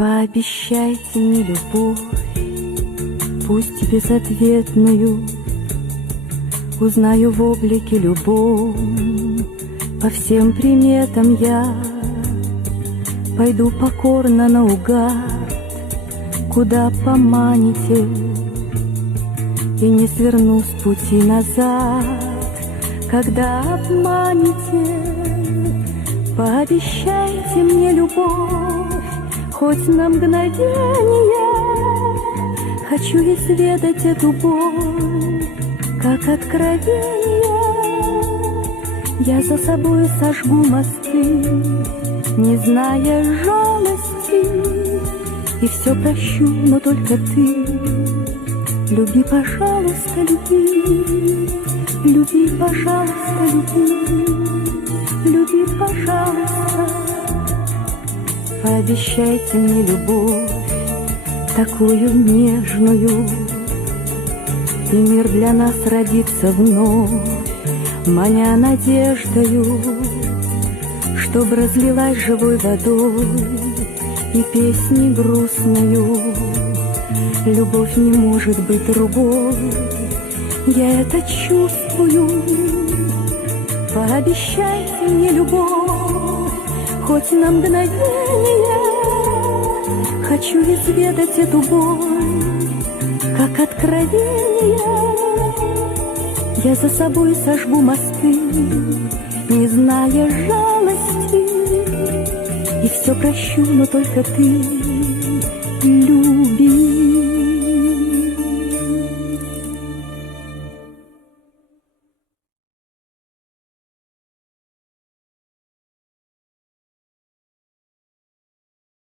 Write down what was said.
Пообещайте мне любовь, пусть безответную, узнаю в облике любом. По всем приметам я пойду покорно наугад, куда поманите, и не сверну с пути назад, когда обманете. Пообещайте мне любовь, хоть на мгновение. Хочу изведать эту боль, как откровение. Я за собой сожгу мосты, не зная жалости, и все прощу, но только ты. Люби, пожалуйста, люби, люби, пожалуйста, люби, люби, пожалуйста. Пообещайте мне любовь, такую нежную, и мир для нас родится вновь, маня надеждою, чтоб разлилась живой водой и песней грустною. Любовь не может быть другой, я это чувствую. Пообещайте мне любовь, хоть на мгновение. Хочу изведать эту боль, как откровение. Я за собой сожгу мосты, не зная жалости, и все прощу, но только ты, любишь.